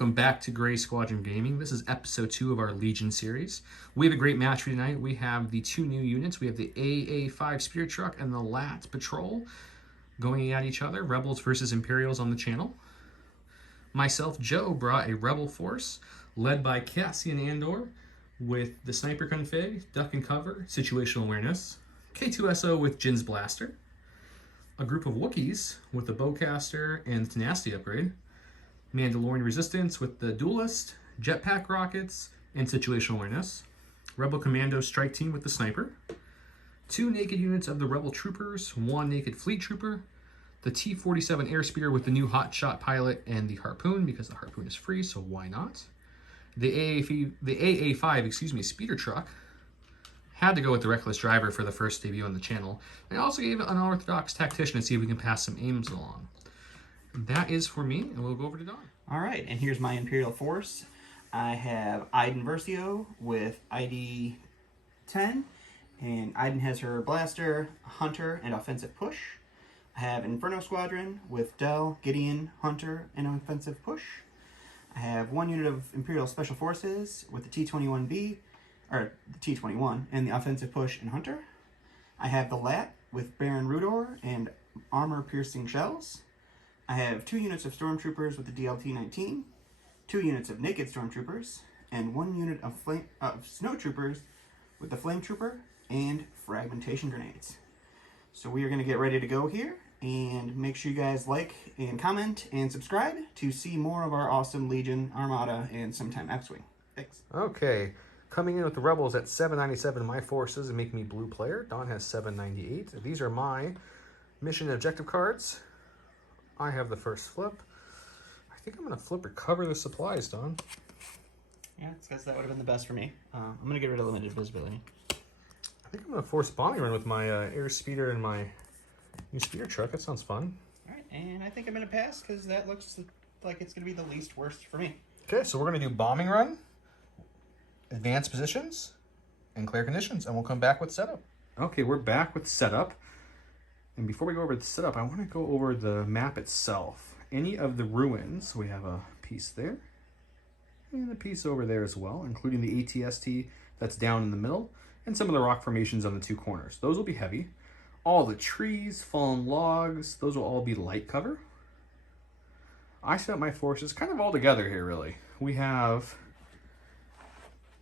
welcome back to Gray Squadron Gaming. This is episode 2 of our Legion series. We have a great match for tonight. We have the two new units. We have the AA5 Speeder Truck and the LaaT Patrol going at each other. Rebels versus Imperials on the channel. Myself, Joe, brought a Rebel force led by Cassian and with the Sniper config, Duck and Cover, Situational Awareness, K2SO with Jin's Blaster, a group of Wookiees with the Bowcaster and Tenacity upgrade, Mandalorian Resistance with the Duelist, Jetpack Rockets, and Situational Awareness, Rebel Commando Strike Team with the Sniper, 2 naked units of the Rebel Troopers, 1 naked Fleet Trooper, the T-47 Airspeeder with the new Hotshot Pilot and the Harpoon, because the Harpoon is free, so why not? The AA5 Speeder Truck. Had to go with the Reckless Driver for the first debut on the channel. I also gave an Unorthodox Tactician to see if we can pass some aims along. That is for me, and we'll go over to Don. All right, and here's my Imperial Force. I have Iden Versio with ID 10, and Iden has her Blaster, Hunter, and Offensive Push. I have Inferno Squadron with Del, Gideon, Hunter, and Offensive Push. I have 1 unit of Imperial Special Forces with the T-21B, or the T-21, and the Offensive Push and Hunter. I have the LaaT with Baron Rudor and Armor-Piercing Shells. I have 2 units of Stormtroopers with the DLT-19, 2 units of Naked Stormtroopers, and 1 unit of Snowtroopers with the Flame Trooper and Fragmentation Grenades. So we are going to get ready to go here, and make sure you guys like and comment and subscribe to see more of our awesome Legion, Armada, and sometime X-Wing. Thanks. Okay, coming in with the Rebels at 797 my forces and make me blue player. Don has 798. These are my mission and objective cards. I have the first flip. I think I'm going to flip Recover the Supplies, Don. Yeah, it's because that would have been the best for me. I'm going to get rid of Limited Visibility. I think I'm going to force a bombing run with my Air Speeder and my new Speeder Truck. That sounds fun. All right, and I think I'm going to pass because that looks like it's going to be the least worst for me. Okay, so we're going to do bombing run, advanced positions, and clear conditions, and we'll come back with setup. Okay, we're back with setup. And before we go over the setup, I want to go over the map itself. Any of the ruins, we have a piece there, and a piece over there as well, including the ATST that's down in the middle, and some of the rock formations on the 2 corners. Those will be heavy. All the trees, fallen logs, those will all be light cover. I set up my forces kind of all together here, really. We have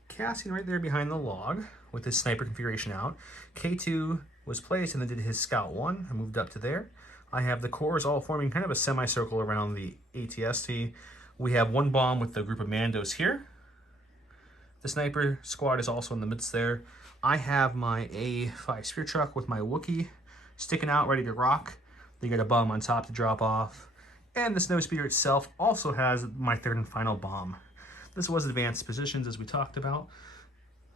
Cassian right there behind the log with his sniper configuration out. K2 was placed and then did his Scout 1. I moved up to there. I have the cores all forming kind of a semicircle around the ATST. We have 1 bomb with the group of Mandos here. The sniper squad is also in the midst there. I have my A5 Spear Truck with my Wookiee sticking out, ready to rock. They get a bomb on top to drop off. And the Snow Speeder itself also has my 3rd and final bomb. This was advanced positions, as we talked about.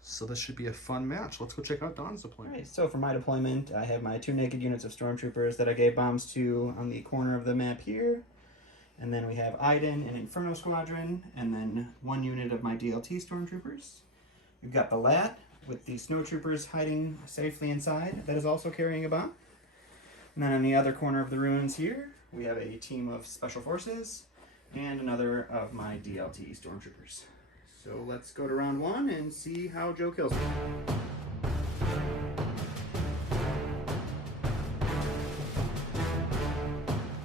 So this should be a fun match. Let's go check out Don's deployment. Alright, so for my deployment, I have my 2 naked units of Stormtroopers that I gave bombs to on the corner of the map here. And then we have Iden and Inferno Squadron, and then 1 unit of my DLT Stormtroopers. We've got the LaaT with the Snowtroopers hiding safely inside. That is also carrying a bomb. And then on the other corner of the ruins here, we have a team of Special Forces and another of my DLT Stormtroopers. So let's go to round 1 and see how Joe kills me.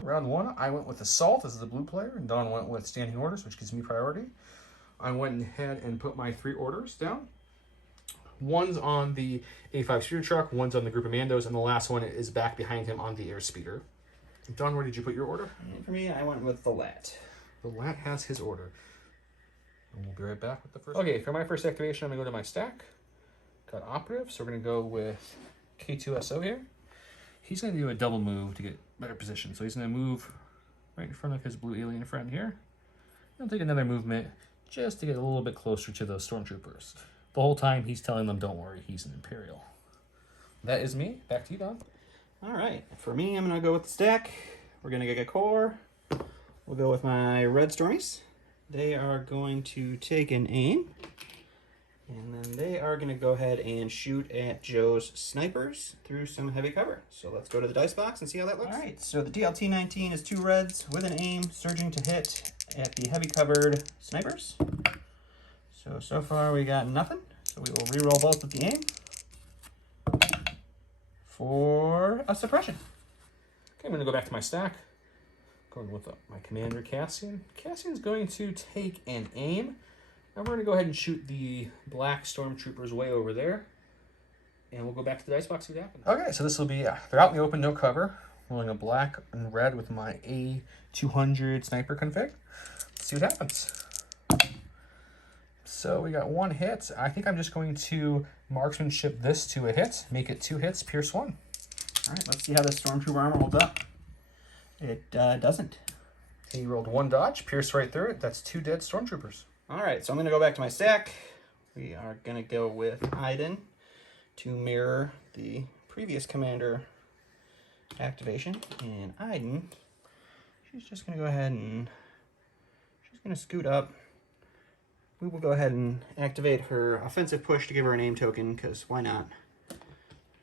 Round 1, I went with Assault as the blue player, and Don went with Standing Orders, which gives me priority. I went ahead and put my 3 orders down. One's on the A5 Speeder Truck, one's on the group of Mandos, and the last one is back behind him on the Air Speeder. Don, where did you put your order? And for me, I went with the LaaT. The LaaT has his order. And we'll be right back with the first. Okay, for my first activation, I'm going to go to my stack. Got Operative, so we're going to go with K2SO here. He's going to do a double move to get better position. So he's going to move right in front of his blue alien friend here. He'll take another movement just to get a little bit closer to those Stormtroopers. The whole time he's telling them, don't worry, he's an Imperial. That is me. Back to you, Don. All right, for me, I'm going to go with the stack. We're going to get a core. We'll go with my Red Stormies. They are going to take an aim, and then they are going to go ahead and shoot at Joe's snipers through some heavy cover. So let's go to the dice box and see how that looks. All right, so the DLT-19 is 2 reds with an aim, surging to hit at the heavy covered snipers. So far we got nothing. So we will re-roll both with the aim for a suppression. Okay, I'm going to go back to my stack. Going with my commander, Cassian. Cassian's going to take an aim. And we're going to go ahead and shoot the black stormtroopers way over there. And we'll go back to the dice box, see what happens. Okay, so this will be, they're out in the open, no cover. Rolling a black and red with my A200 sniper config. Let's see what happens. So we got one hit. I think I'm just going to marksmanship this to a hit. Make it 2 hits, pierce 1. All right, let's see how this stormtrooper armor holds up. It doesn't. He rolled 1 dodge, pierce right through it. That's 2 dead stormtroopers. All right, so I'm going to go back to my stack. We are going to go with Iden to mirror the previous commander activation. And Iden, she's just going to go ahead and she's going to scoot up. We will go ahead and activate her offensive push to give her an aim token, because why not?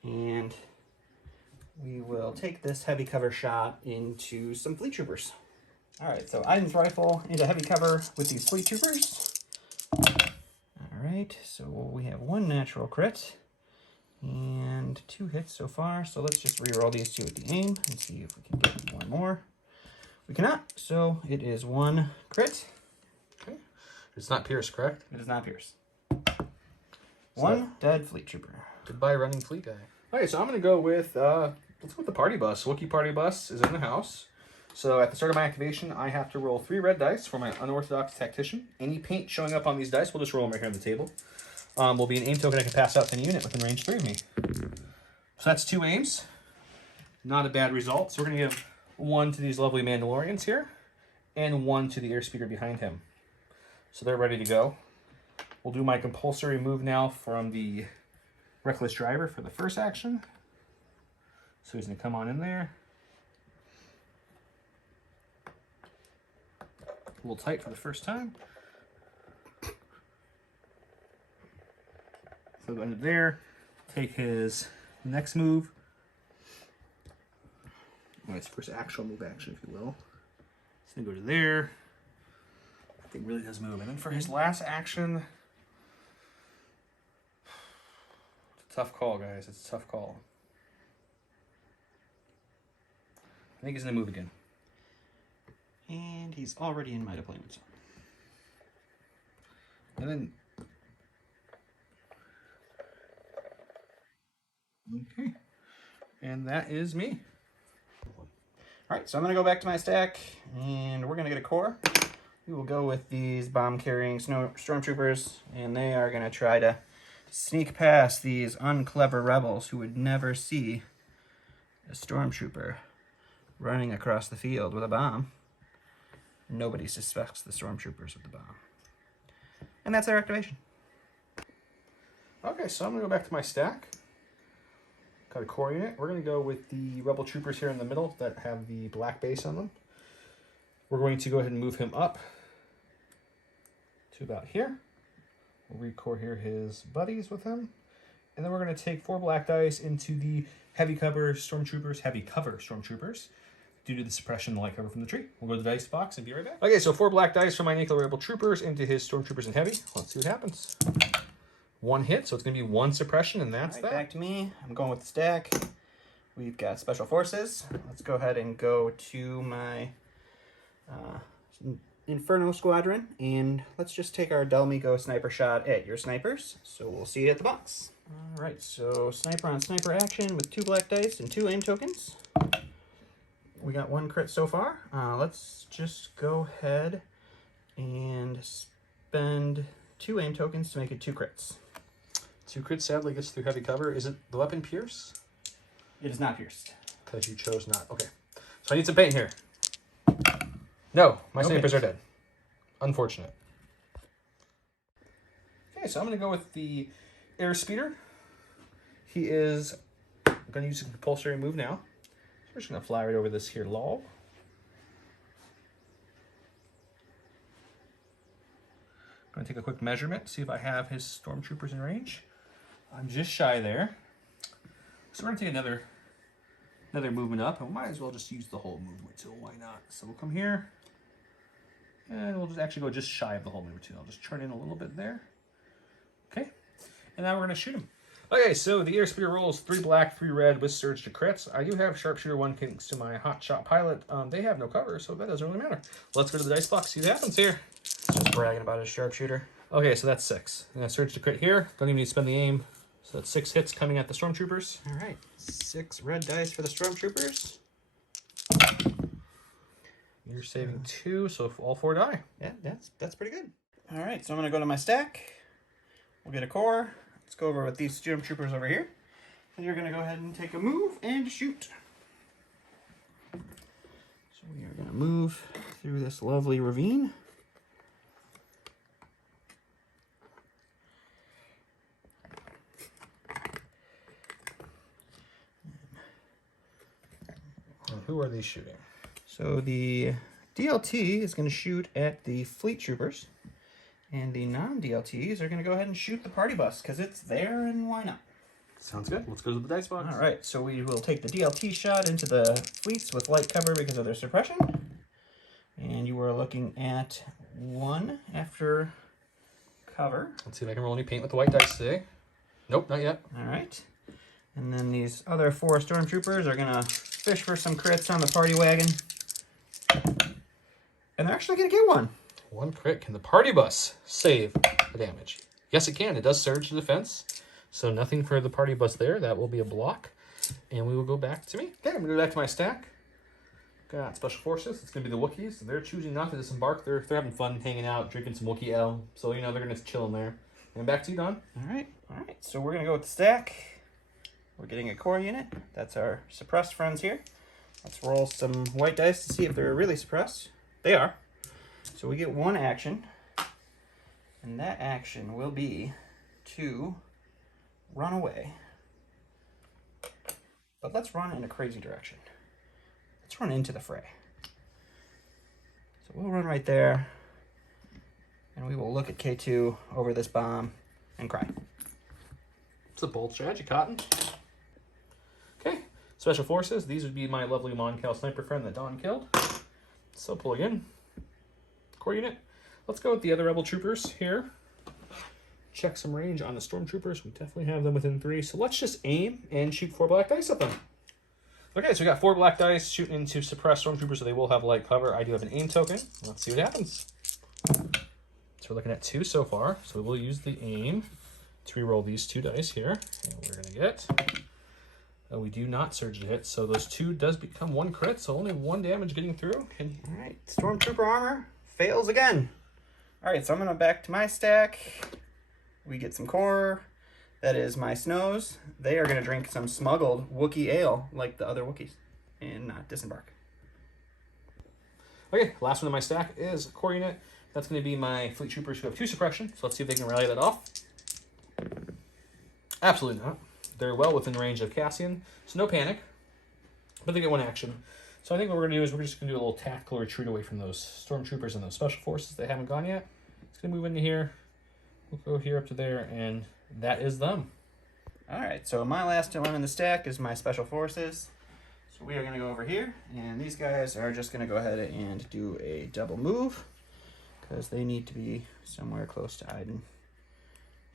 And we will take this heavy cover shot into some fleet troopers. All right, so Iden's rifle into heavy cover with these fleet troopers. All right, so we have 1 natural crit and 2 hits so far. So let's just re-roll these 2 with the aim and see if we can get 1 more. We cannot, so it is 1 crit. Okay. It's not pierce, correct? It is not pierce. 1 dead fleet trooper. Goodbye, running fleet guy. Okay, so I'm going to go with, let's go with the party bus. Wookiee party bus is in the house. So at the start of my activation, I have to roll 3 red dice for my unorthodox tactician. Any paint showing up on these dice, we'll just roll them right here on the table. Will be an aim token I can pass out to any unit within range 3 of me. So that's 2 aims. Not a bad result. So we're going to give 1 to these lovely Mandalorians here, and 1 to the airspeeder behind him. So they're ready to go. We'll do my compulsory move now from the Reckless Driver for the first action. So he's going to come on in there. A little tight for the first time. So go into there, take his next move. Well, his first actual move action, if you will. So go to there. I think really does move. And then for his last action, it's a tough call, guys. It's a tough call. I think he's going to move again. And he's already in my deployment zone. And then... Okay. And that is me. All right, so I'm going to go back to my stack, and we're going to get a core. We will go with these bomb-carrying stormtroopers, and they are going to try to sneak past these unclever rebels who would never see a stormtrooper running across the field with a bomb. Nobody suspects the stormtroopers of the bomb. And that's their activation. Okay, so I'm going to go back to my stack. Got a core unit. We're going to go with the rebel troopers here in the middle that have the black base on them. We're going to go ahead and move him up to about here. We'll recore here his buddies with him. And then we're going to take 4 black dice into the heavy cover stormtroopers, due to the suppression and the light cover from the tree. We'll go to the dice box and be right back. Okay, so 4 black dice from my Naked Rebel Troopers into his Stormtroopers and Heavy. Let's see what happens. 1 hit, so it's going to be 1 suppression, and that's that. Back to me. I'm going with the stack. We've got Special Forces. Let's go ahead and go to my Inferno Squadron, and let's just take our Delmico sniper shot at your snipers. So we'll see you at the box. All right, so sniper on sniper action with 2 black dice and 2 aim tokens. We got 1 crit so far. Let's just go ahead and spend 2 aim tokens to make it 2 crits. 2 crits sadly gets through heavy cover. Is it the weapon pierce? It is not pierced. Because you chose not. Okay. So I need some paint here. No, my snipers are dead. Unfortunate. Okay, so I'm going to go with the airspeeder. He is going to use a compulsory move now. We're just going to fly right over this here log. Going to take a quick measurement, see if I have his stormtroopers in range. I'm just shy there. So we're going to take another movement up, and we might as well just use the whole movement tool. Why not? So we'll come here. And we'll just actually go just shy of the whole maneuver too. I'll just turn in a little bit there. Okay. And now we're going to shoot him. Okay, so the airspeeder rolls 3 black, 3 red with surge to crits. I do have sharpshooter 1 thanks to my hotshot pilot. They have no cover, so that doesn't really matter. Let's go to the dice box, see what happens here. Just bragging about his sharpshooter. Okay, so that's 6. And I surge to crit here. Don't even need to spend the aim. So that's 6 hits coming at the stormtroopers. All right, 6 red dice for the stormtroopers. You're saving 2, so all 4 die. Yeah, that's pretty good. All right, so I'm gonna go to my stack. We'll get a core. Let's go over with these stormtroopers over here. And you're gonna go ahead and take a move and shoot. So we are gonna move through this lovely ravine. And who are they shooting? So the DLT is going to shoot at the fleet troopers, and the non-DLTs are going to go ahead and shoot the party bus because it's there and why not? Sounds good. Let's go to the dice box. All right, so we will take the DLT shot into the fleets with light cover because of their suppression, and you are looking at 1 after cover. Let's see if I can roll any paint with the white dice today. Nope, not yet. All right, and then these other 4 stormtroopers are going to fish for some crits on the party wagon. And they're actually going to get 1. 1 crit. Can the party bus save the damage? Yes, it can. It does surge the defense. So nothing for the party bus there. That will be a block. And we will go back to me. Okay, I'm going to go back to my stack. Got Special Forces. It's going to be the Wookiees. They're choosing not to disembark. They're having fun hanging out, drinking some Wookiee ale. So, you know, they're going to chill in there. And back to you, Don. All right. So we're going to go with the stack. We're getting a core unit. That's our suppressed friends here. Let's roll some white dice to see if they're really suppressed. They are. So we get 1 action. And that action will be to run away. But let's run in a crazy direction. Let's run into the fray. So we'll run right there. And we will look at K2 over this bomb and cry. It's a bold strategy, Cotton. Okay, Special Forces. These would be my lovely Moncal sniper friend that Don killed. So pulling in. Core unit. Let's go with the other rebel troopers here. Check some range on the stormtroopers. We definitely have them within 3. So let's just aim and shoot 4 black dice at them. Okay, so we got 4 black dice shooting into suppressed stormtroopers, so they will have light cover. I do have an aim token. Let's see what happens. So we're looking at 2 so far. So we will use the aim to reroll these 2 dice here. And we're going to get... we do not surge to hit, so those 2 does become 1 crit, so only 1 damage getting through. All right, stormtrooper armor fails again. All right, so I'm gonna back to my stack. We get some core. That is my snows. They are gonna drink some smuggled Wookiee ale like the other Wookiees and not disembark. Okay, last one in my stack is core unit. That's gonna be my fleet troopers who have 2 suppression, so let's see if they can rally that off. Absolutely not. They're well within range of Cassian, so no panic, but they get 1 action. So I think what we're going to do is we're just going to do a little tactical retreat away from those stormtroopers and those special forces that haven't gone yet. It's going to move into here. We'll go here up to there, and that is them. All right, so my last one in the stack is my special forces. So we are going to go over here, and these guys are just going to go ahead and do a double move because they need to be somewhere close to Iden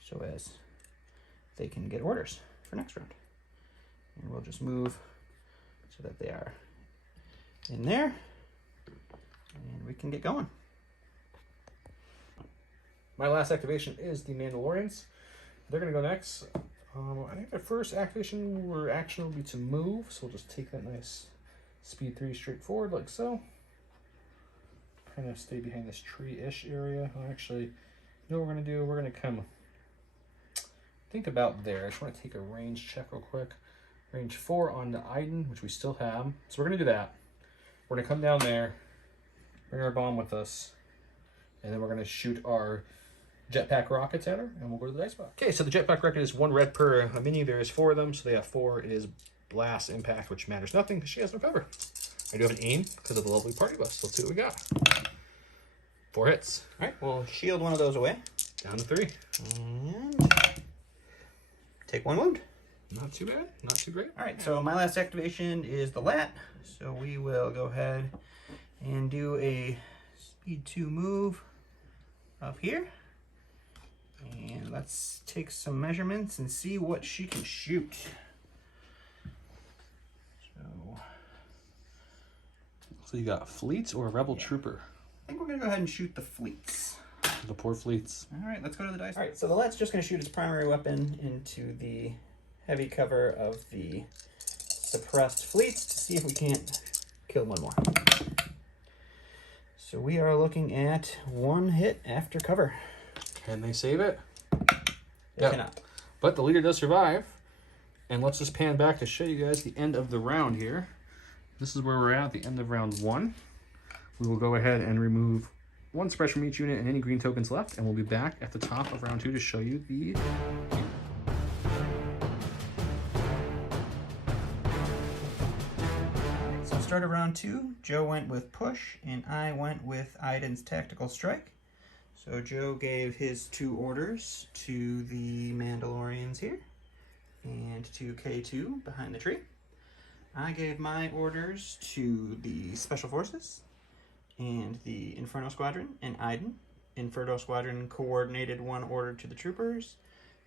so as they can get orders for next round. And we'll just move so that they are in there, and we can get going. My last activation is the Mandalorians. They're going to go next. I think their first activation or action will be to move, so we'll just take that nice speed 3 straight forward like so. Kind of stay behind this tree-ish area. Actually, you know what we're going to do? We're going to come think about there. I just want to take a range check real quick. Range 4 on the Iden, which we still have. So we're going to do that. We're going to come down there, bring our bomb with us, and then we're going to shoot our jetpack rockets at her, and we'll go to the dice box. Okay, so the jetpack rocket is 1 red per mini. There is 4 of them, so they have 4. It is blast impact, which matters nothing because she has no cover. I do have an aim because of the lovely party bus. So let's see what we got. 4 hits. All right, we'll shield one of those away. Down to 3. And take 1 wound. Not too bad. Not too great. All right, so my last activation is the LaaT. So we will go ahead and do a need to move up here. And let's take some measurements and see what she can shoot. So you got fleets or rebel trooper? I think we're gonna go ahead and shoot the fleets. The poor fleets. All right, let's go to the dice. All right, so the LaaT's just gonna shoot its primary weapon into the heavy cover of the suppressed fleets to see if we can't kill one more. So we are looking at 1 hit after cover. Can they save it? They cannot. But the leader does survive. And let's just pan back to show you guys the end of the round here. This is where we're at the end of round 1. We will go ahead and remove 1 suppressor from each unit and any green tokens left, and we'll be back at the top of round 2 to show you the... So start of round 2, Joe went with push, and I went with Iden's tactical strike. So Joe gave his 2 orders to the Mandalorians here, and to K2 behind the tree. I gave my orders to the Special Forces, and the Inferno Squadron, and Iden. Inferno Squadron coordinated 1 order to the troopers,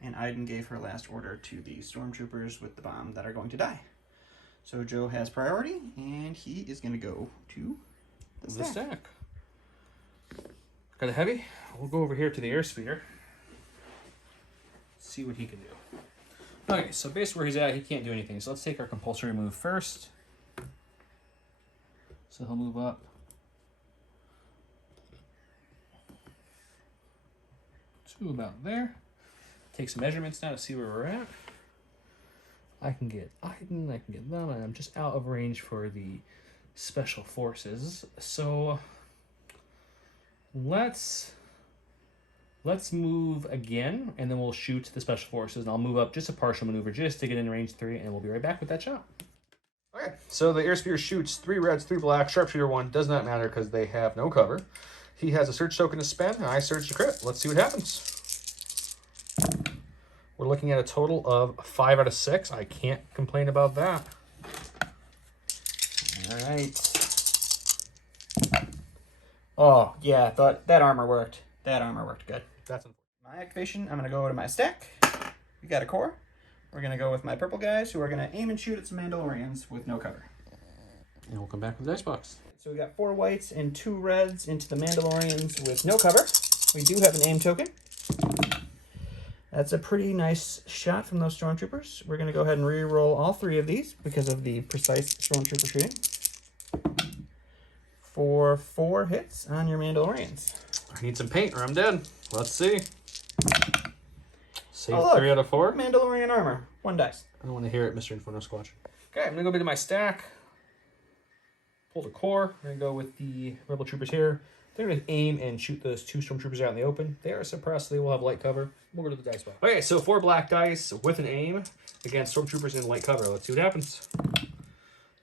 and Iden gave her last order to the stormtroopers with the bomb that are going to die. So Joe has priority, and he is going to go to the stack. Got a heavy? We'll go over here to the airspeeder. See what he can do. Okay, so based where he's at, he can't do anything. So let's take our compulsory move first. So he'll move up. To about there. Take some measurements now to see where we're at. I can get Iden, I can get them, and I'm just out of range for the Special Forces. So let's move again, and then we'll shoot the Special Forces, and I'll move up just a partial maneuver just to get in range 3, and we'll be right back with that shot. Okay, so the airspeeder shoots 3 reds, 3 black, sharpshooter 1, does not matter because they have no cover. He has a surge token to spend, and I surge to crit. Let's see what happens. We're looking at a total of 5 out of 6. I can't complain about that. All right. Oh, yeah, that armor worked. That armor worked good. That's unfortunate. My activation, I'm going to go to my stack. We got a core. We're going to go with my purple guys who are going to aim and shoot at some Mandalorians with no cover. And we'll come back with the dice box. So we got 4 whites and 2 reds into the Mandalorians with no cover. We do have an aim token. That's a pretty nice shot from those stormtroopers. We're going to go ahead and re-roll all 3 of these because of the precise stormtrooper shooting. For 4 hits on your Mandalorians. I need some paint or I'm dead. Let's see. Save oh, look, 3 out of 4. Mandalorian armor. 1 dice. I don't want to hear it, Mr. Inferno Squadron. Okay, I'm going to go into my stack. Pull the core. I'm going to go with the Rebel Troopers here. They're going to aim and shoot those 2 Stormtroopers out in the open. They are suppressed, so they will have light cover. We'll go to the dice box. Okay, so 4 black dice with an aim against Stormtroopers in light cover. Let's see what happens.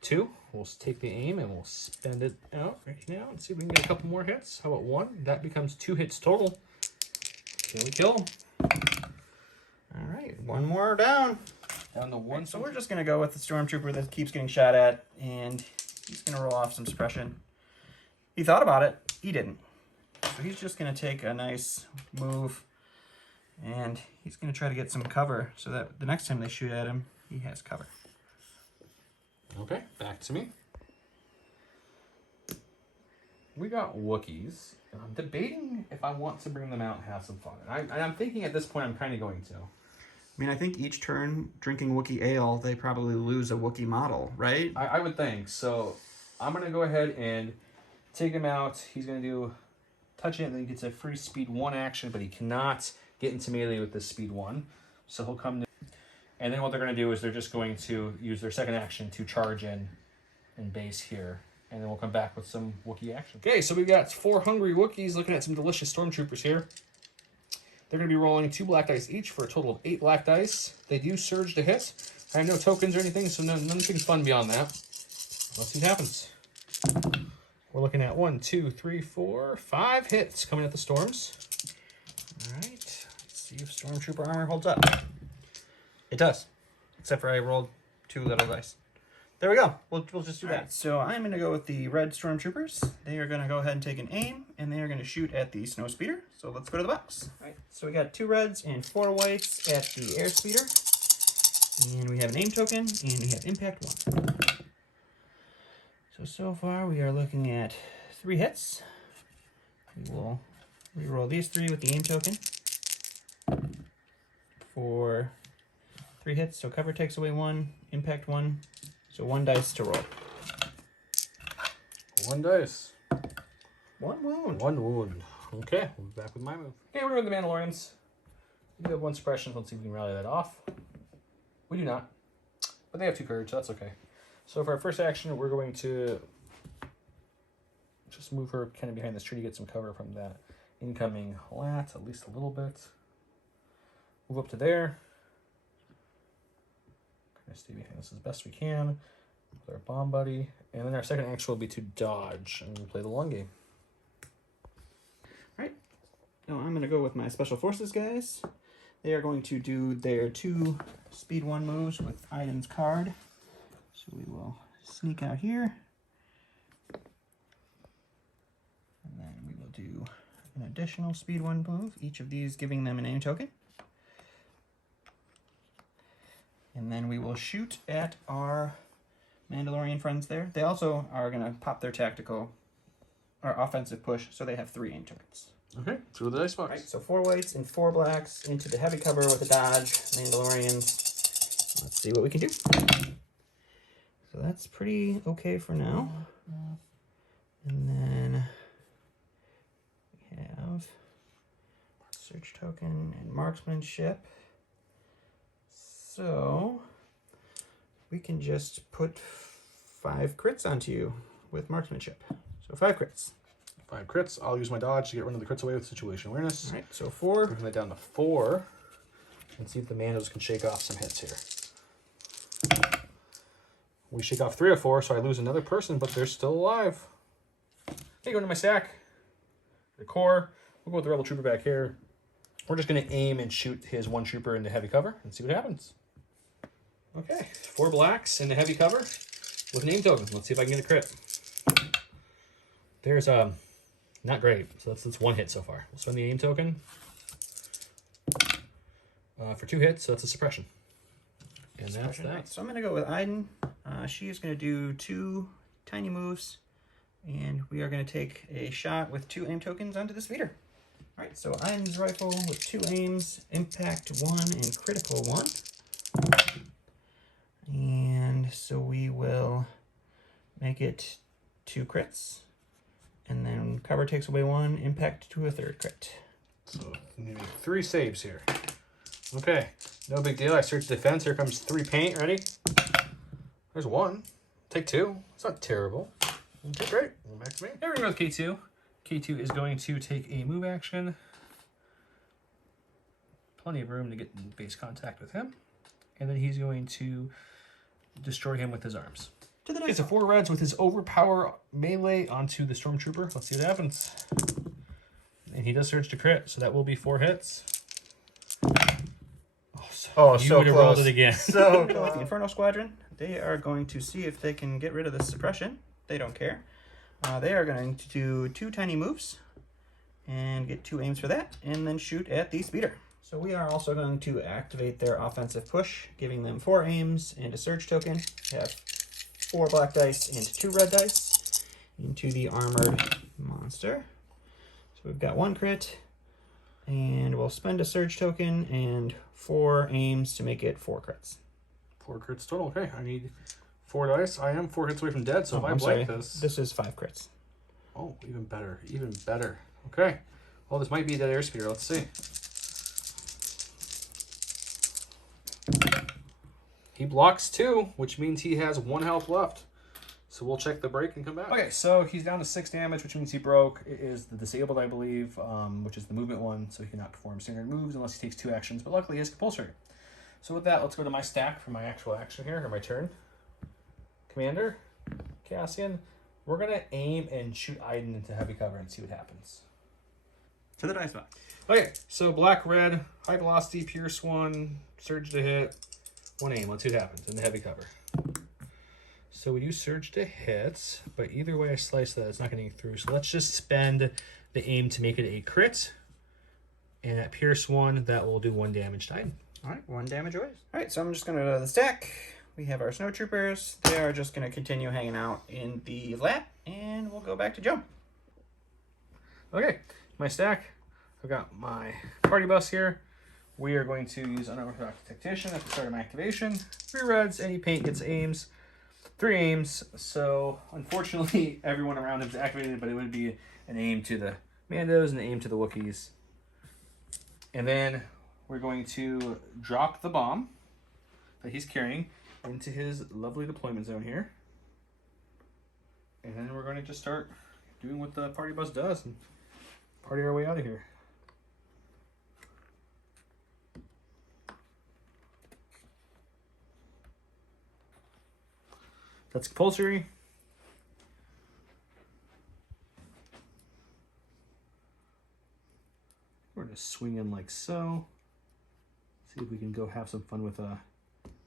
2. We'll take the aim and we'll spend it out right now and see if we can get a couple more hits. How about 1? That becomes 2 hits total. Can we kill him? All right, 1 more down. Down to 1. So we're just going to go with the Stormtrooper that keeps getting shot at, and he's going to roll off some suppression. He thought about it. He didn't. So he's just going to take a nice move, and he's going to try to get some cover so that the next time they shoot at him, he has cover. Okay, back to me. We got Wookiees. And I'm debating if I want to bring them out and have some fun. And I'm thinking at this point I'm kind of going to. I mean, I think each turn drinking Wookiee ale, they probably lose a Wookiee model, right? I would think. So I'm going to go ahead and take him out. He's going to do touch it, and then he gets a free speed 1 action, but he cannot get into melee with this speed 1. So he'll come to... And then what they're going to do is they're just going to use their second action to charge in base here. And then we'll come back with some Wookiee action. Okay, so we've got 4 hungry Wookiees looking at some delicious Stormtroopers here. They're going to be rolling 2 black dice each for a total of 8 black dice. They do surge to hit. I have no tokens or anything, so nothing fun beyond that. Let's see what happens. We're looking at 1, 2, 3, 4, 5 hits coming at the Storms. All right, let's see if Stormtrooper armor holds up. It does, except for I rolled 2 little dice. There we go. We'll just do that. Right, so I'm going to go with the red stormtroopers. They are going to go ahead and take an aim, and they are going to shoot at the snow speeder. So let's go to the box. All right, so we got 2 reds and 4 whites at the air speeder. And we have an aim token, and we have impact 1. So far we are looking at 3 hits. We will reroll these 3 with the aim token for 3 hits. So cover takes away 1, impact 1. So 1 dice to roll. 1 dice. 1 wound. 1 wound. Okay, we'll be back with my move. Okay, we're going to the Mandalorians. We do have 1 suppression. Let's see if we can rally that off. We do not. But they have 2 courage, so that's okay. So for our first action, we're going to just move her kind of behind this tree to get some cover from that incoming LaaT, at least a little bit. Move up to there. Kind of stay behind this as best we can with our bomb buddy. And then our second action will be to dodge and play the long game. All right. Now I'm going to go with my Special Forces guys. They are going to do their 2 Speed 1 moves with Iden's card. So we will sneak out here. And then we will do an additional Speed 1 move, each of these giving them an aim token. And then we will shoot at our Mandalorian friends there. They also are going to pop their tactical or offensive push, so they have 3 aim tokens. Okay, through the dice box. Right, so 4 whites and 4 blacks into the heavy cover with a dodge. Mandalorians. Let's see what we can do. So that's pretty okay for now. And then we have search token and marksmanship. So we can just put 5 crits onto you with marksmanship. So 5 crits. 5 crits. I'll use my dodge to get rid of the crits away with situation awareness. All right, so 4. Bring that down to 4. And see if the Mandos can shake off some hits here. We shake off 3 of 4, so I lose another person, but they're still alive. Okay, go into my stack. The core. We'll go with the Rebel Trooper back here. We're just going to aim and shoot his 1 trooper into heavy cover and see what happens. Okay, 4 blacks into heavy cover with an aim token. Let's see if I can get a crit. There's not great, so that's 1 hit so far. We'll spend the aim token for 2 hits, so that's a suppression. And that's that. So I'm going to go with Iden. She is going to do 2 tiny moves, and we are going to take a shot with 2 aim tokens onto the speeder. All right, so Iden's rifle with 2 aims, impact 1 and critical 1. And so we will make it 2 crits. And then cover takes away 1, impact to a 3rd crit. So maybe 3 saves here. Okay, no big deal. I search defense. Here comes 3 paint. Ready? There's 1. Take 2. It's not terrible. Okay, great. Back to me. Here we go with K2. K2 is going to take a move action. Plenty of room to get in base contact with him. And then he's going to destroy him with his arms. It's a 4 reds with his overpower melee onto the Stormtrooper. Let's see what happens. And he does surge to crit, so that will be 4 hits. Oh, you so would have close. rolled it again. So with the Inferno Squadron, they are going to see if they can get rid of the suppression. They don't care. They are going to do 2 tiny moves and get 2 aims for that, and then shoot at the speeder. So we are also going to activate their offensive push, giving them 4 aims and a surge token. We have 4 black dice and 2 red dice into the armored monster. So we've got 1 crit, and we'll spend a surge token and 4 aims to make it 4 crits. 4 crits total. Okay, I need 4 dice. I am 4 hits away from dead, so if I blank this is 5 crits. Oh, even better. Even better. Okay. Well, this might be that airspeeder. Let's see. He blocks 2, which means he has 1 health left. So we'll check the break and come back. Okay, so he's down to 6 damage, which means he broke. It is the disabled, I believe, which is the movement one, so he cannot perform standard moves unless he takes 2 actions, but luckily he has compulsory. So with that, let's go to my stack for my actual action here, or my turn. Commander, Cassian, we're going to aim and shoot Iden into heavy cover and see what happens. To the dice box. Okay, so black, red, high velocity, pierce 1, surge to hit, 1 aim. Let's see what happens in the heavy cover. So we do surge to hit, but either way I slice that, it's not getting through. So let's just spend the aim to make it a crit. And at Pierce 1, that will do 1 damage to Iden. All right, 1 damage away. All right, so I'm just going to go to the stack. We have our snowtroopers. They are just going to continue hanging out in the LaaT, and we'll go back to Joe. Okay, my stack. I've got my party bus here. We are going to use Unorthodox Tactician at the start of my activation. 3 reds, any paint gets aims. 3 aims, so unfortunately everyone around him is activated, but it would be an aim to the Mandos and an aim to the Wookiees. And then we're going to drop the bomb that he's carrying into his lovely deployment zone here. And then we're going to just start doing what the party bus does and party our way out of here. That's compulsory. We're going to swing in like so. See if we can go have some fun with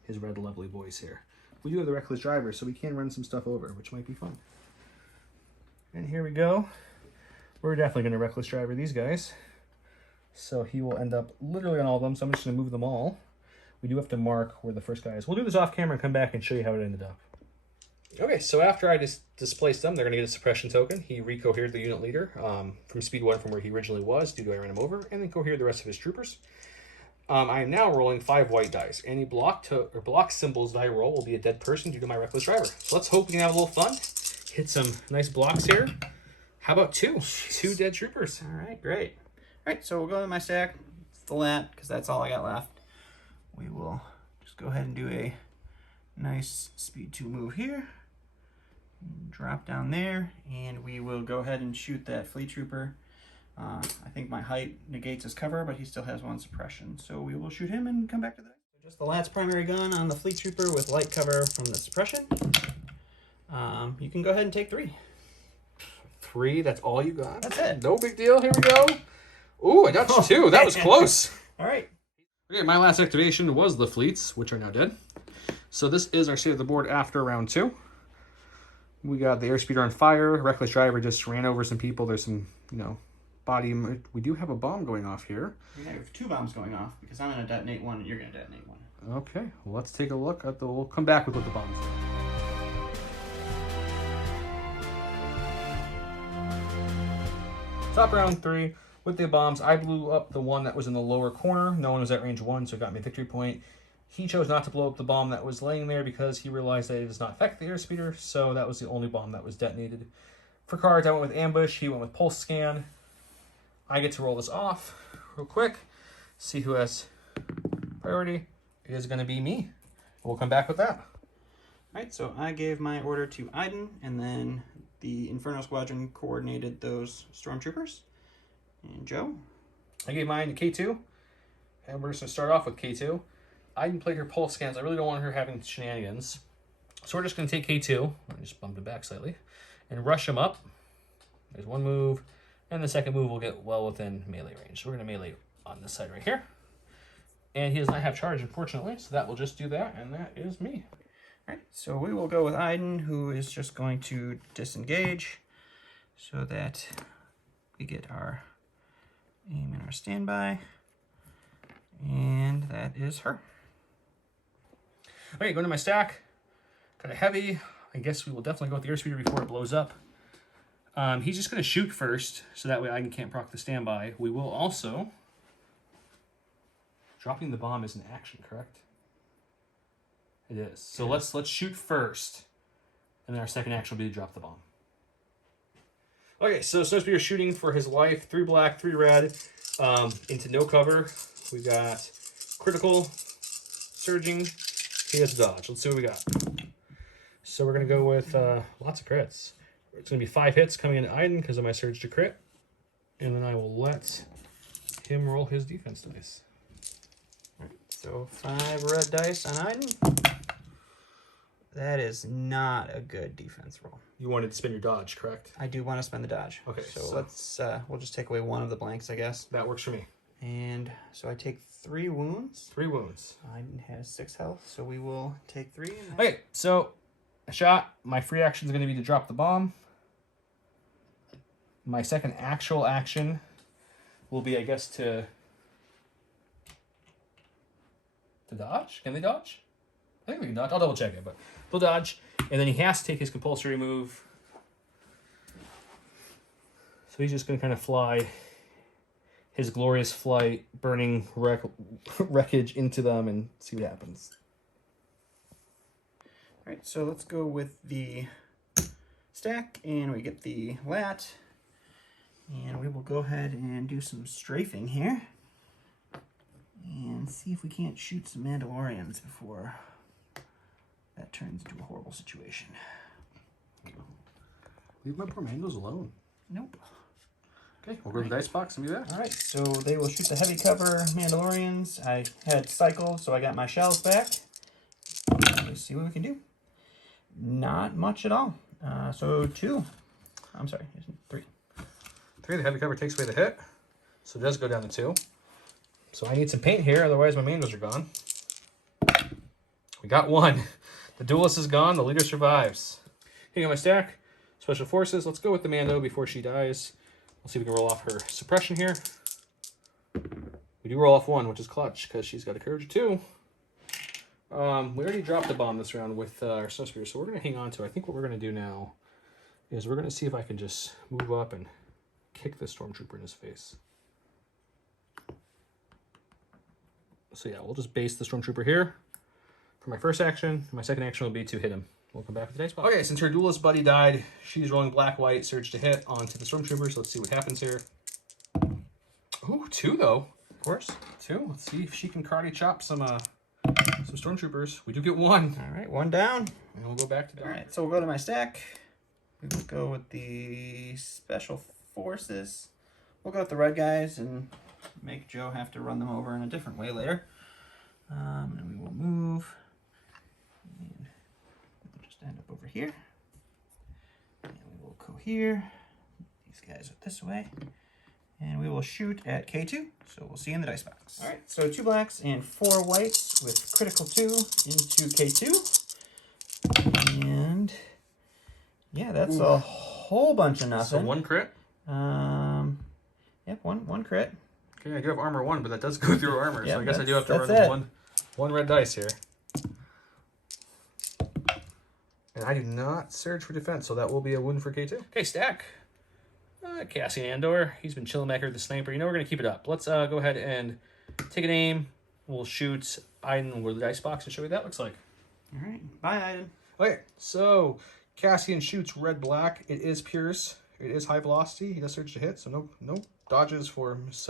his red lovely voice here. We do have the Reckless Driver, so we can run some stuff over, which might be fun. And here we go. We're definitely going to Reckless Driver these guys. So he will end up literally on all of them, so I'm just going to move them all. We do have to mark where the first guy is. We'll do this off camera and come back and show you how it ended up. Okay, so after I displaced them, they're going to get a suppression token. He recohered the unit leader from speed 1 from where he originally was due to I ran him over, and then cohered the rest of his troopers. I am now rolling 5 white dice. Any block symbols that I roll will be a dead person due to my Reckless Driver. So let's hope we can have a little fun. Hit some nice blocks here. How about 2? 2 dead troopers. All right, great. All right, so we'll go to my stack. It's the LaaT, because that's all I got left. We will just go ahead and do a nice speed 2 move here. Drop down there, and we will go ahead and shoot that fleet trooper. I think my height negates his cover, but he still has 1 suppression. So we will shoot him and come back to that. Just the LaaT's primary gun on the fleet trooper with light cover from the suppression. You can go ahead and take 3. 3, that's all you got? That's it. No big deal, here we go. Ooh, I got 2, that was close. All right. Okay, my last activation was the fleets, which are now dead. So this is our state of the board after round 2. We got the airspeeder on fire. Reckless Driver just ran over some people. There's some, body. We do have a bomb going off here. We have 2 bombs going off because I'm going to detonate 1 and you're going to detonate 1. Okay, well, let's take a look at we'll come back with what the bombs are. Top round 3 with the bombs. I blew up the one that was in the lower corner. No one was at range 1, so it got me a victory point. He chose not to blow up the bomb that was laying there because he realized that it does not affect the airspeeder, so that was the only bomb that was detonated. For cards, I went with Ambush, he went with Pulse Scan. I get to roll this off real quick, see who has priority. It is going to be me. We'll come back with that. All right, so I gave my order to Iden, and then the Inferno Squadron coordinated those stormtroopers. And Joe? I gave mine to K2, and we're just going to start off with K2. Iden played her pulse scans. I really don't want her having shenanigans. So we're just going to take K2. I just bumped it back slightly. And rush him up. There's 1 move. And the second move will get well within melee range. So we're going to melee on this side right here. And he does not have charge, unfortunately. So that will just do that. And that is me. All right. So we will go with Iden, who is just going to disengage so that we get our aim and our standby. And that is her. Okay, going to my stack. Got a heavy. I guess we will definitely go with the airspeeder before it blows up. He's just going to shoot first, so that way I can't proc the standby. We will also... Dropping the bomb is an action, correct? It is. So let's shoot first, and then our second action will be to drop the bomb. Okay, so Snowspeeder shooting for his life. 3 black, 3 red, into no cover. We got critical, surging. He has dodge. Let's see what we got. So we're going to go with lots of crits. It's going to be 5 hits coming into Iden because of my surge to crit. And then I will let him roll his defense dice. All right, so 5 red dice on Iden. That is not a good defense roll. You wanted to spend your dodge, correct? I do want to spend the dodge. Okay. So let's, we'll just take away 1 of the blanks, I guess. That works for me. And so I take 3 wounds. 3 wounds. Iden has 6 health, so we will take 3. Okay, so a shot. My free action is going to be to drop the bomb. My second actual action will be, I guess, to dodge. Can they dodge? I think we can dodge. I'll double check it, but they'll dodge. And then he has to take his compulsory move. So he's just going to kind of fly his glorious flight, burning wreckage into them and see what happens. All right, so let's go with the stack, and we get the LaaT. And we will go ahead and do some strafing here. And see if we can't shoot some Mandalorians before that turns into a horrible situation. Leave my poor Mandos alone. Nope. Okay, we'll go to the dice box and do that. All right, so they will shoot the heavy cover Mandalorians. I had cycle, so I got my shells back. Let's see what we can do. Not much at all. So 2. I'm sorry, 3. 3, the heavy cover takes away the hit. So it does go down to 2. So I need some paint here, otherwise my Mandos are gone. We got 1. The duelist is gone, the leader survives. Here, got my stack. Special forces, let's go with the Mando before she dies. Let's see if we can roll off her suppression here. We do roll off 1, which is clutch, because she's got a courage of 2. We already dropped the bomb this round with our Snow Spear, so we're going to hang on to it. I think what we're going to do now is we're going to see if I can just move up and kick the Stormtrooper in his face. So yeah, we'll just base the Stormtrooper here for my first action. My second action will be to hit him. We'll come back with the dice box. Okay, since her duelist buddy died, she's rolling black-white, surge to hit onto the Stormtrooper, so let's see what happens here. Ooh, 2 though. Of course. 2. Let's see if she can karate chop some Stormtroopers. We do get 1. All right, 1 down. And we'll go back to All right, so we'll go to my stack. We will go with the special forces. We'll go with the red guys and make Joe have to run them over in a different way later. And we will move. And we'll just end up over here. And we will go here. These guys are this way. And we will shoot at K2. So we'll see you in the dice box. All right, so 2 blacks and 4 whites with critical 2 into K2. And yeah, that's a whole bunch of nothing. So 1 crit? Yep, one crit. Okay, I do have armor 1, but that does go through armor, Yep, so I guess I do have to run one red dice here. And I do not surge for defense, so that will be a wound for K2. Okay, stack. Cassian Andor, he's been chilling back here with the sniper. You know, we're going to keep it up. Let's go ahead and take an aim. We'll shoot Iden with the dice box and show you what that looks like. All right, bye, Iden. Okay, so Cassian shoots red-black. It is Pierce. It is high velocity. He does surge to hit, so no dodges for Miss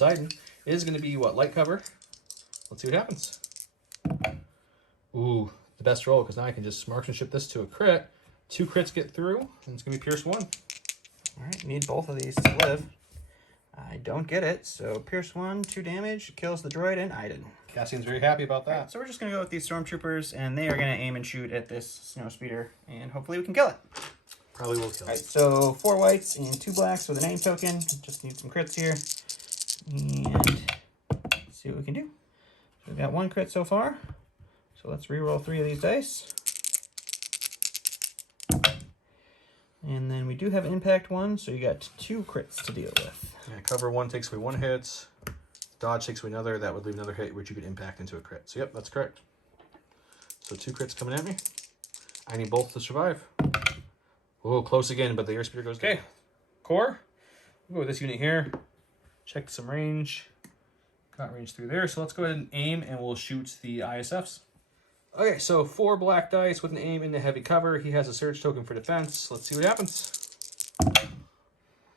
Iden. It is going to be, what, light cover? Let's see what happens. Ooh, the best roll, because now I can just marksmanship this to a crit. 2 crits get through, and it's going to be Pierce 1. All right, need both of these to live. I don't get it, so Pierce 1, 2 damage, kills the droid and Iden. Cassian's very happy about that. Right, so we're just going to go with these Stormtroopers, and they are going to aim and shoot at this Snow Speeder, and hopefully we can kill it. Probably will kill it. All right, so 4 whites and 2 blacks with a name token. Just need some crits here. And let's see what we can do. So we've got 1 crit so far. So let's re-roll 3 of these dice. And then we do have impact 1, so you got 2 crits to deal with. Yeah, cover 1 takes away 1 hit. Dodge takes away another. That would leave another hit, which you could impact into a crit. So yep, that's correct. So 2 crits coming at me. I need both to survive. Oh, close again, but the airspeeder goes down. Okay, core. We'll go with this unit here. Check some range. Got range through there. So let's go ahead and aim, and we'll shoot the ISFs. Okay, so 4 black dice with an aim into heavy cover. He has a surge token for defense. Let's see what happens.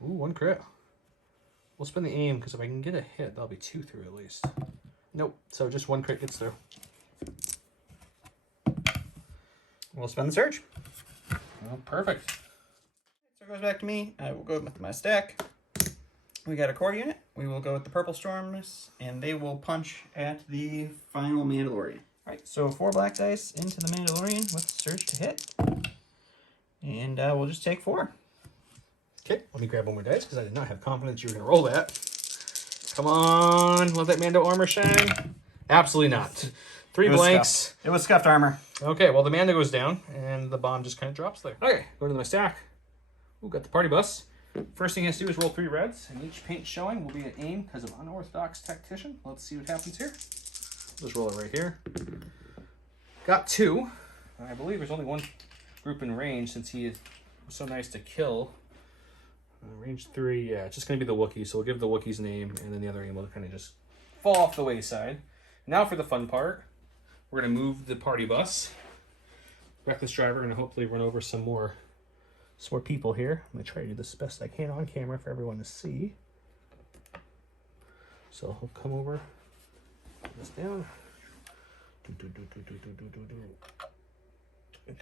Ooh, 1 crit. We'll spend the aim, because if I can get a hit, that'll be 2 through at least. Nope, so just 1 crit gets through. We'll spend the surge. Oh, perfect. So it goes back to me. I will go with my stack. We got a core unit. We will go with the Purple Storms, and they will punch at the final Mandalorian. All right, so 4 black dice into the Mandalorian with surge to hit. And we'll just take 4. Okay, let me grab 1 more dice, because I did not have confidence you were going to roll that. Come on, let that Mando armor shine. Absolutely not. 3 It was blanks. Scuffed. It was scuffed armor. Okay, well, the mana goes down, and the bomb just kind of drops there. Okay, go to my stack. Ooh, got the party bus. First thing he has to do is roll 3 reds, and each paint showing will be an aim because of Unorthodox Tactician. Let's see what happens here. Just roll it right here. Got 2. I believe there's only one group in range since he was so nice to kill. Range 3, yeah, it's just going to be the Wookiee, so we'll give the Wookiee's name, and then the other aim will kind of just fall off the wayside. Now for the fun part. We're going to move the party bus. Reckless driver going to hopefully run over some more people here. I'm going to try to do this best I can on camera for everyone to see. So he'll come over, put this down. And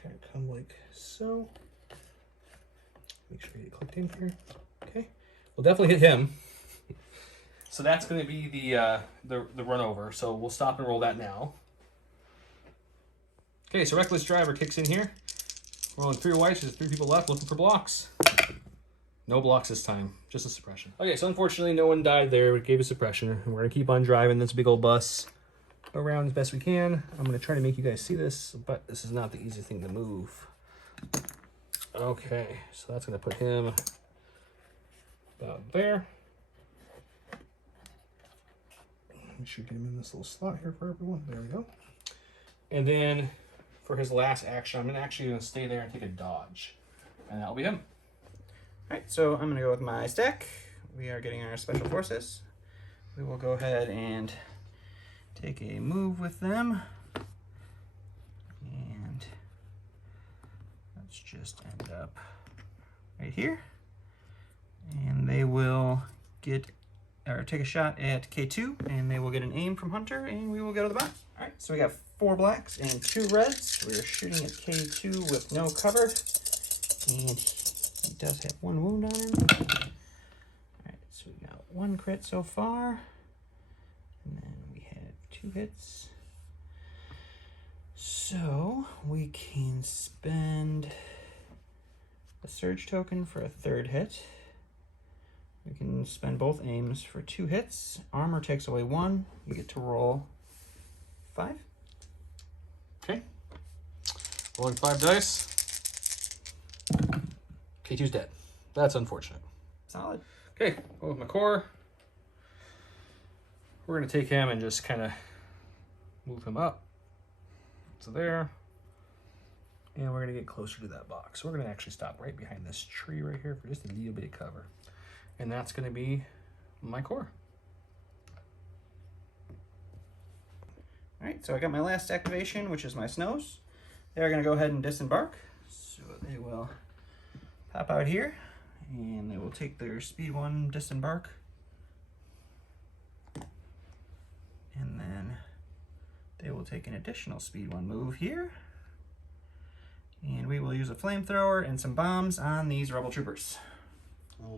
kind of come like so. Make sure you get clicked in here. Okay. We'll definitely hit him. So that's going to be the run over. So we'll stop and roll that now. Okay, so Reckless Driver kicks in here. Rolling 3 whites, there's 3 people left looking for blocks. No blocks this time, just a suppression. Okay, so unfortunately no one died there. We gave a suppression. And we're gonna keep on driving this big old bus around as best we can. I'm gonna try to make you guys see this, but this is not the easiest thing to move. Okay, so that's gonna put him about there. We should get him in this little slot here for everyone. There we go. And then for his last action, I'm actually going to stay there and take a dodge. And that'll be him. Alright, so I'm going to go with my stack. We are getting our special forces. We will go ahead and take a move with them. And let's just end up right here. And they will get, or take a shot at K2, and they will get an aim from Hunter, and we will go to the box. Alright, so we got 4 blacks and 2 reds. We are shooting at K2 with no cover, and he does have 1 wound on him. Alright, so we got 1 crit so far, and then we had 2 hits. So we can spend a surge token for a 3rd hit. We can spend both aims for 2 hits. Armor takes away 1. You get to roll 5. Okay. Rolling 5 dice. K2's dead. That's unfortunate. Solid. Okay, go with my core. We're going to take him and just kind of move him up to there. And we're going to get closer to that box. So we're going to actually stop right behind this tree right here for just a little bit of cover. And that's going to be my core. Alright, so I got my last activation, which is my snows. They're going to go ahead and disembark. So they will pop out here, and they will take their speed 1 disembark. And then they will take an additional speed 1 move here. And we will use a flamethrower and some bombs on these rebel troopers.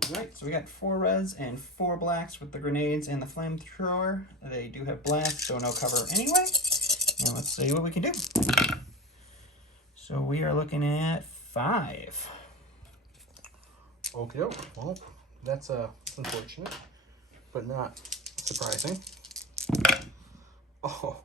Alright, so we got 4 reds and 4 blacks with the grenades and the flamethrower. They do have blast, so no cover anyway. And let's see what we can do. So we are looking at 5. Okay, well, that's unfortunate, but not surprising. Oh,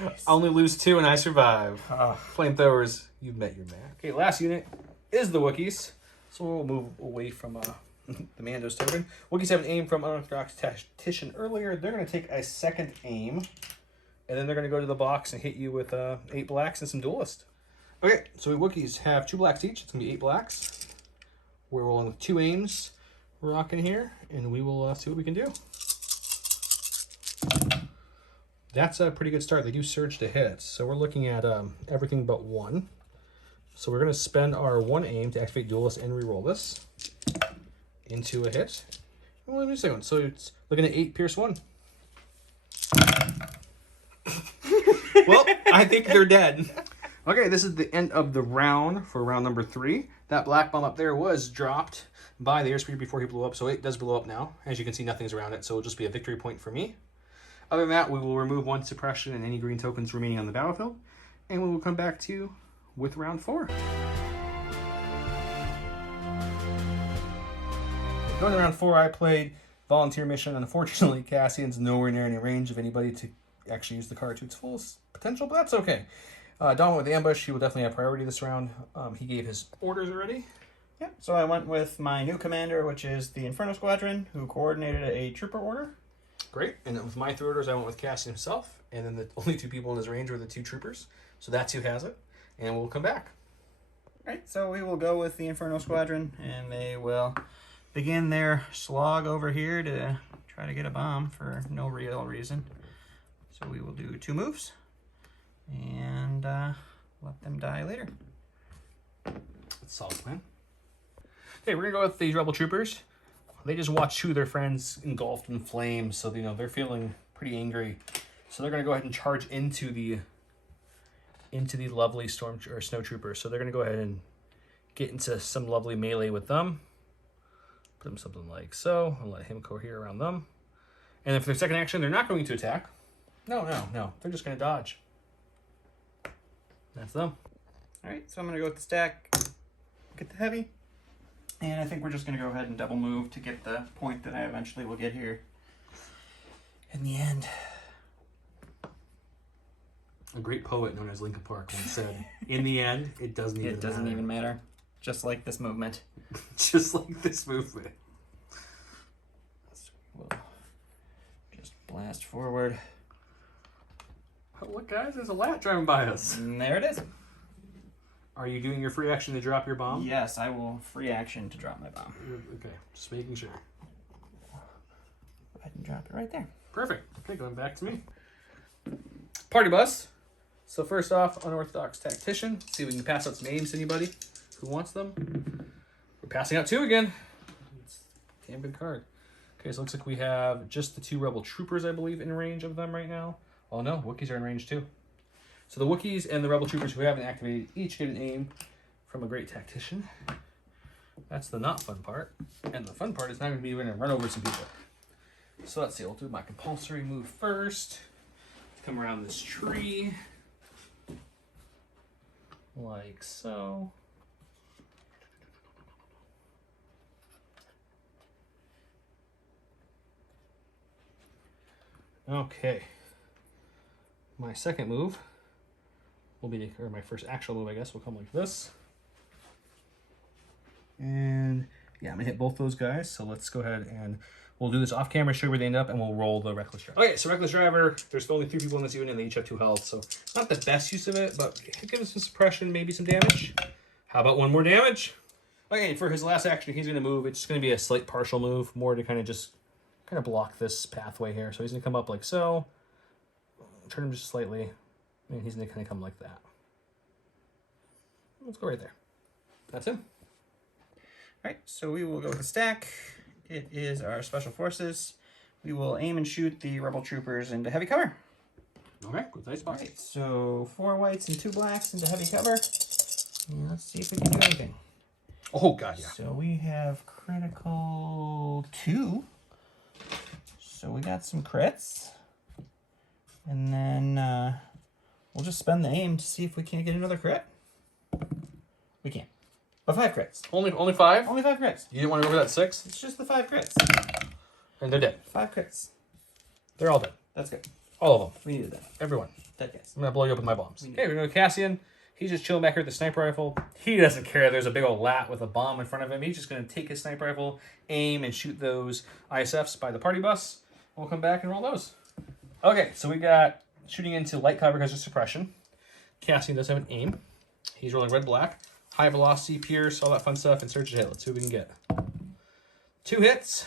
I only lose 2 and I survive. Flamethrowers, you've met your man. Okay, last unit is the Wookiees. So we'll move away from the Mando's token. Wookiees have an aim from Unorthodox Tactician earlier. They're going to take a 2nd aim, and then they're going to go to the box and hit you with 8 blacks and some duelist. Okay, so we Wookiees have 2 blacks each. It's going to be 8 blacks. We're rolling with 2 aims. We're rocking here, and we will see what we can do. That's a pretty good start. They do surge to hit, so we're looking at everything but 1. So we're going to spend our 1 aim to activate Duelist and reroll this into a hit. Well, let me see one. So it's looking at 8 Pierce 1. Well, I think they're dead. Okay, this is the end of the round for round number 3. That black bomb up there was dropped by the airspeeder before he blew up, so it does blow up now. As you can see, nothing's around it, so it'll just be a victory point for me. Other than that, we will remove 1 suppression and any green tokens remaining on the battlefield, and we will come back to you with round 4. Going to round 4, I played Volunteer Mission. Unfortunately, Cassian's nowhere near any range of anybody to actually use the card to its fullest potential, but that's okay. Don with the ambush. He will definitely have priority this round. He gave his orders already. Yeah, so I went with my new commander, which is the Inferno Squadron, who coordinated a trooper order. Great. And then with my 3 orders, I went with Cassian himself. And then the only 2 people in his range were the 2 troopers. So that's who has it. And we'll come back. All right, so we will go with the Inferno Squadron, and they will begin their slog over here to try to get a bomb for no real reason. So we will do 2 moves and let them die later. That's a solid plan. Okay, we're going to go with these Rebel Troopers. They just watched 2 of their friends engulfed in flames, so you know they're feeling pretty angry. So they're going to go ahead and charge into the lovely storm or snow troopers. So they're going to go ahead and get into some lovely melee with them. Put them something like so. I'll let him go here around them. And then for their second action, they're not going to attack. No. They're just going to dodge. That's them. All right, so I'm going to go with the stack, get the heavy. And I think we're just going to go ahead and double move to get the point that I eventually will get here in the end. A great poet known as Lincoln Park once said, in the end, it doesn't even matter. Just like this movement. Just like this movement. We'll just blast forward. Oh, look, guys, there's a LaaT driving by us. And there it is. Are you doing your free action to drop your bomb? Yes, I will free action to drop my bomb. Okay, just making sure. Go ahead and drop it right there. Perfect. Okay, going back to me. Party bus. So first off, unorthodox tactician. Let's see if we can pass out some names to anybody who wants them. We're passing out 2 again. It's a damn good card. Okay, so it looks like we have just the 2 Rebel Troopers, I believe, in range of them right now. Oh no, Wookiees are in range too. So the Wookiees and the Rebel Troopers who haven't activated each get an aim from a great tactician. That's the not fun part. And the fun part is now going to be we're going to run over some people. So let's see, I'll do my compulsory move first. Come around this tree. Like so. Okay. My second move will be, or my first actual move, I guess, will come like this. And yeah, I'm gonna hit both those guys. So let's go ahead and we'll do this off camera, show you where they end up, and we'll roll the Reckless Driver. Okay, so Reckless Driver, there's only 3 people in this unit, and they each have 2 health, so not the best use of it, but it gives us some suppression, maybe some damage. How about 1 more damage? Okay, for his last action, he's gonna move. It's gonna be a slight partial move, more to kind of block this pathway here. So he's gonna come up like so, turn him just slightly, and he's gonna kind of come like that. Let's go right there. That's him. All right, so we will go with the stack. It is our special forces. We will aim and shoot the Rebel Troopers into heavy cover. Okay, good, nice spot. All right, so 4 whites and 2 blacks into heavy cover. And let's see if we can do anything. Oh, God, yeah. So we have critical 2. So we got some crits. And then we'll just spend the aim to see if we can't get another crit. We can't. But 5 crits. Only 5? Only 5 crits. You didn't want to go over that 6? It's just the 5 crits. And they're dead. 5 crits. They're all dead. That's good. All of them. We needed that. Everyone. Dead guys. I'm going to blow you up with my bombs. Okay, we're going to Cassian. He's just chilling back here with the sniper rifle. He doesn't care. There's a big old LaaT with a bomb in front of him. He's just going to take his sniper rifle, aim, and shoot those ISFs by the party bus. We'll come back and roll those. Okay, so we got shooting into light cover because of suppression. Cassian does have an aim. He's rolling red-black. High velocity, pierce, all that fun stuff, and search a hit. Let's see what we can get. 2 hits.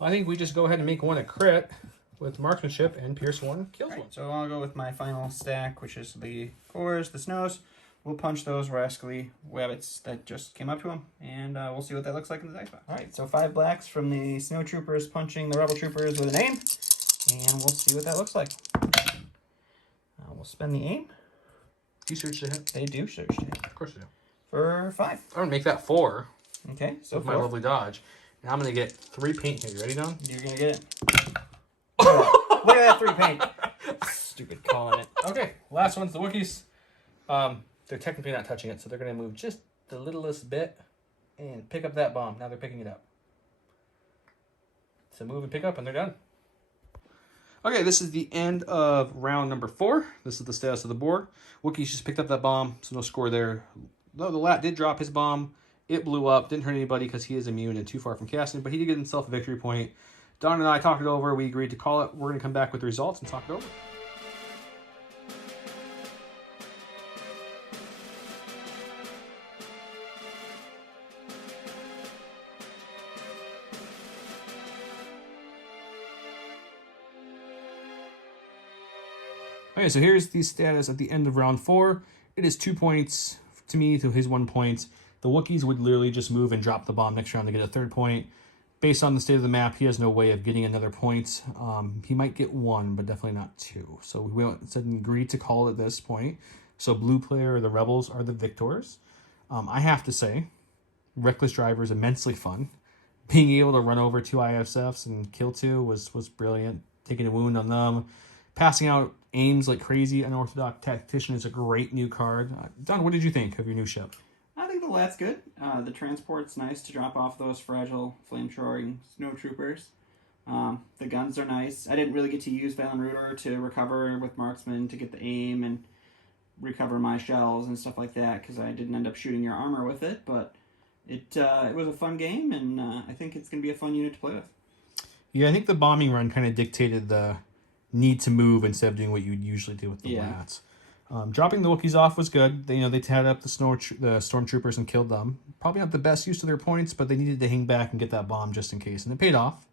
Well, I think we just go ahead and make 1 a crit with marksmanship, and pierce 1 kills 1. So I'll go with my final stack, which is the cores, the snows. We'll punch those rascally wabbits that just came up to him, and we'll see what that looks like in the dice box. All right, so 5 blacks from the snow troopers punching the rebel troopers with an aim, and we'll see what that looks like. We'll spend the aim. Do you search the hit? They do search the hit. Of course they do. For 5. I'm going to make that 4. Okay, so with my lovely dodge. And I'm going to get 3 paint here. You ready, Don? You're going to get it. Look at that 3 paint. Stupid calling it. Okay, last one's the Wookiees. They're technically not touching it, so they're going to move just the littlest bit and pick up that bomb. Now they're picking it up. So move and pick up, and they're done. Okay, this is the end of round number 4. This is the status of the board. Wookiees just picked up that bomb, so no score there. Though the LaaT did drop his bomb. It blew up. Didn't hurt anybody because he is immune and too far from Cassian, but he did get himself a victory point. Don and I talked it over. We agreed to call it. We're going to come back with the results and talk it over. Okay, so here's the status at the end of round 4. It is 2 points to me to his 1 point. The Wookiees would literally just move and drop the bomb next round to get a 3rd point. Based on the state of the map, he has no way of getting another point. He might get 1, but definitely not 2. So we went and agreed to call it at this point. So blue player, the Rebels, are the victors. I have to say, Reckless Driver is immensely fun. Being able to run over 2 ISFs and kill 2 was brilliant. Taking a wound on them. Passing out aims like crazy. Unorthodox Tactician is a great new card. Don, what did you think of your new ship? I think the LaaT's good. The transport's nice to drop off those fragile flame-shoring snow troopers. The guns are nice. I didn't really get to use Valen Rooter to recover with Marksman to get the aim and recover my shells and stuff like that because I didn't end up shooting your armor with it, but it was a fun game, and I think it's going to be a fun unit to play with. Yeah, I think the bombing run kind of dictated the need to move instead of doing what you'd usually do with the LaaTs. Dropping the Wookiees off was good. They tied up the stormtroopers and killed them. Probably not the best use of their points, but they needed to hang back and get that bomb just in case, and it paid off.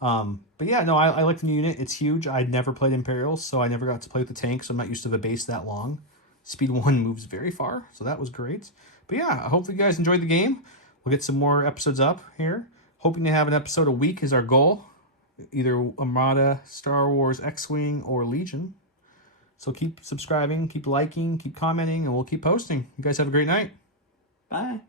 But yeah, no, I like the new unit. It's huge. I'd never played Imperials, so I never got to play with the tank, so I'm not used to the base that long. Speed 1 moves very far, so that was great. But yeah, I hope you guys enjoyed the game. We'll get some more episodes up here. Hoping to have an episode a week is our goal. Either Armada, Star Wars, X-Wing, or Legion. So keep subscribing, keep liking, keep commenting, and we'll keep posting. You guys have a great night. Bye.